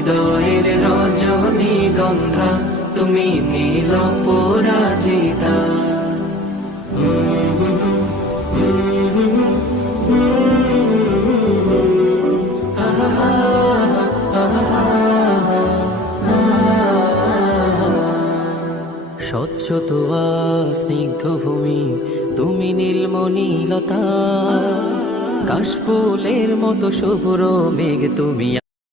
হৃদয়ের রজনী গন্ধা, তুমি নীল পরাজিতা। স্বচ্ছ তোয়া স্নিগ্ধ ভূমি, তুমি নীলমণিলতা কাশফুলের মতো শুভ্র মেঘ, তুমি